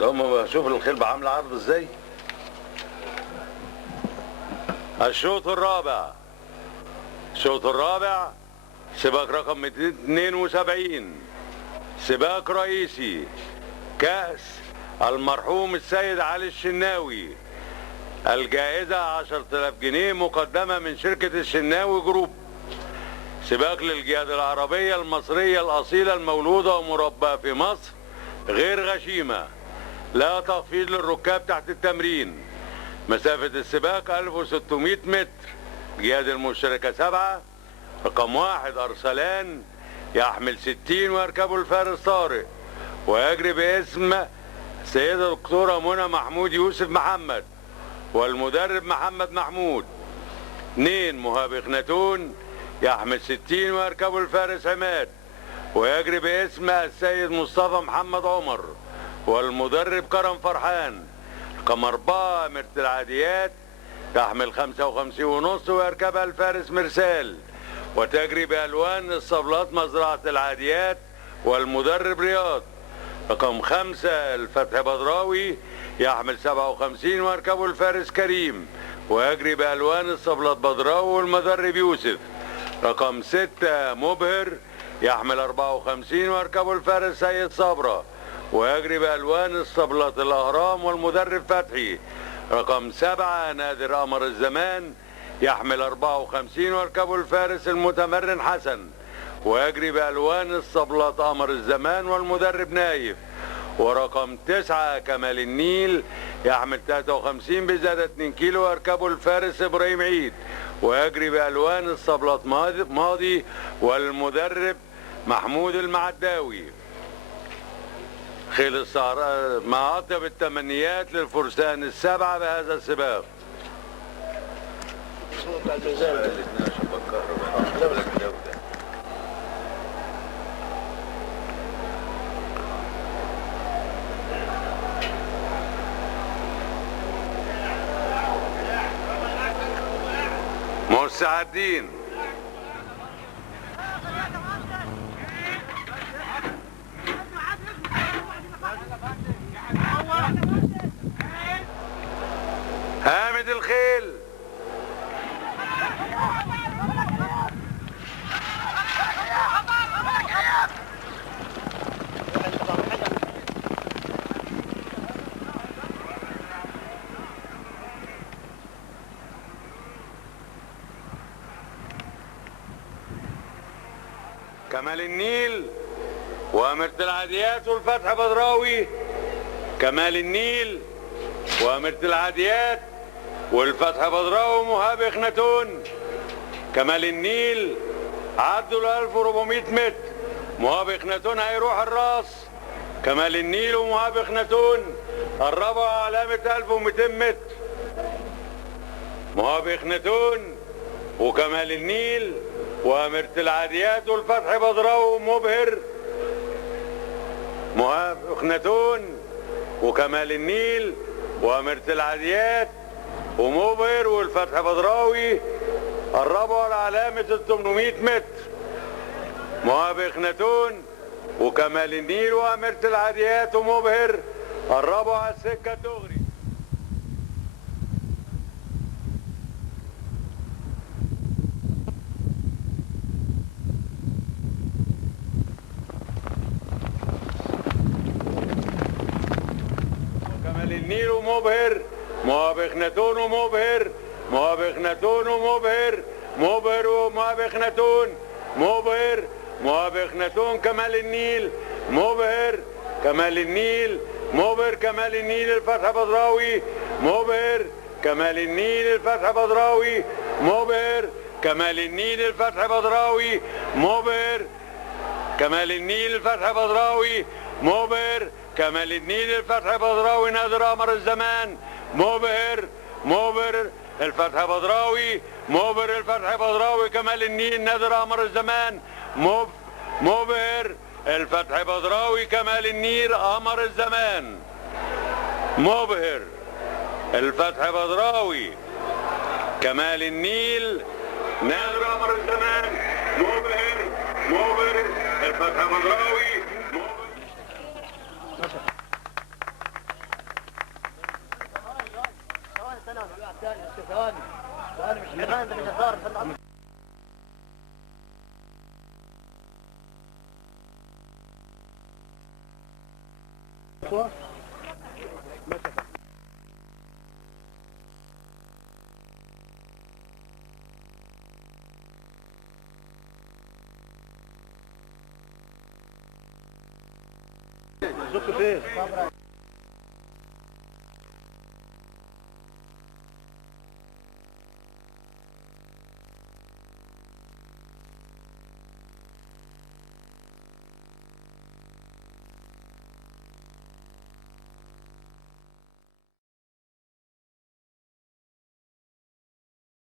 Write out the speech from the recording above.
ده هم بشوف الخلبة عاملة عرض ازاي. الشوط الرابع. الشوط الرابع سباق رقم 72، سباق رئيسي كأس المرحوم السيد علي الشناوي. الجائزة 10,000 جنيه مقدمة من شركة الشناوي جروب. سباق للجياد العربية المصرية الأصيلة المولودة ومرباة في مصر، غير غشيمة، لا تخفيض للركاب تحت التمرين. مسافة السباق 1600 متر. جياد المشتركة 7. رقم 1 أرسلان يحمل 60 ويركبه الفارس طارق، ويجري باسم السيدة الدكتورة منى محمود يوسف محمد، والمدرب محمد محمود. 2 مهاب اخناتون يحمل 60 ويركبه الفارس عماد، ويجري باسم السيد مصطفى محمد عمر، والمدرب كرم فرحان. رقم 4 مرت العاديات يحمل 55 ونص ويركبها الفارس مرسال، وتجري بألوان الصبلات مزرعة العاديات، والمدرب رياض. رقم 5 الفتح بدراوي يحمل 57 ويركبه الفارس كريم، ويجري بألوان الصبلات بدراوي والمدرب يوسف. رقم 6 مبهر يحمل 54 ويركبه الفارس سيد صبرة، ويجري بألوان الصبلات الأهرام والمدرب فتحي. رقم 7 نادر قمر الزمان يحمل 54 ويركبه الفارس المتمرن حسن، ويجري بألوان الصبلات قمر الزمان والمدرب نايف. ورقم 9 كمال النيل يحمل 53 بزيادة 2 كيلو ويركبه الفارس إبراهيم عيد، ويجري بألوان الصبلات ماضي والمدرب محمود المعداوي. خلص مع أطيب التمنيات للفرسان السبعة بهذا السباق. مستعدين. حامد الخيل. كمال النيل وأميرة العاديات والفتح بدراوي. كمال النيل وأميرة العاديات والفتح بدراوي ومهاب اخناتون. كمال النيل عدوا ال 1400 متر. مهاب اخناتون هيروح الراس. كمال النيل ومهاب اخناتون قربوا علامة 1200 متر. مهاب اخناتون وكمال النيل وأميرة العاديات والفتح بدراوي ومبهر. مهاب اخناتون وكمال النيل وأميرة العاديات ومبهر والفتح بدراوي قربوا على علامة 800 متر. مهاب اخناتون وكمال النيل وأميرة العاديات ومبهر قربوا على السكة دغري. كمال النيل ومبهر. مهاب اخناتون ومبهر. مهاب اخناتون ومبهر. مبهر ومهاب اخناتون. مبهر. مهاب اخناتون. كمال النيل. مبهر. كمال النيل. مبهر. كمال النيل الفتح بدراوي. مبهر. كمال النيل الفتح بدراوي. مبهر. كمال النيل الفتح بدراوي. مبهر. كمال النيل الفتح بدراوي. مبهر. كمال النيل الفتح بدراوي نادر قمر الزمان. مبهر. مبهر الفتح بدراوي. مبهر الفتح بدراوي. كمال النيل نادر قمر الزمان. مبهر الفتح بدراوي. كمال النيل قمر الزمان. مبهر الفتح بدراوي. كمال النيل نادر قمر الزمان. مبهر. مبهر الفتح بدراوي. زق فين؟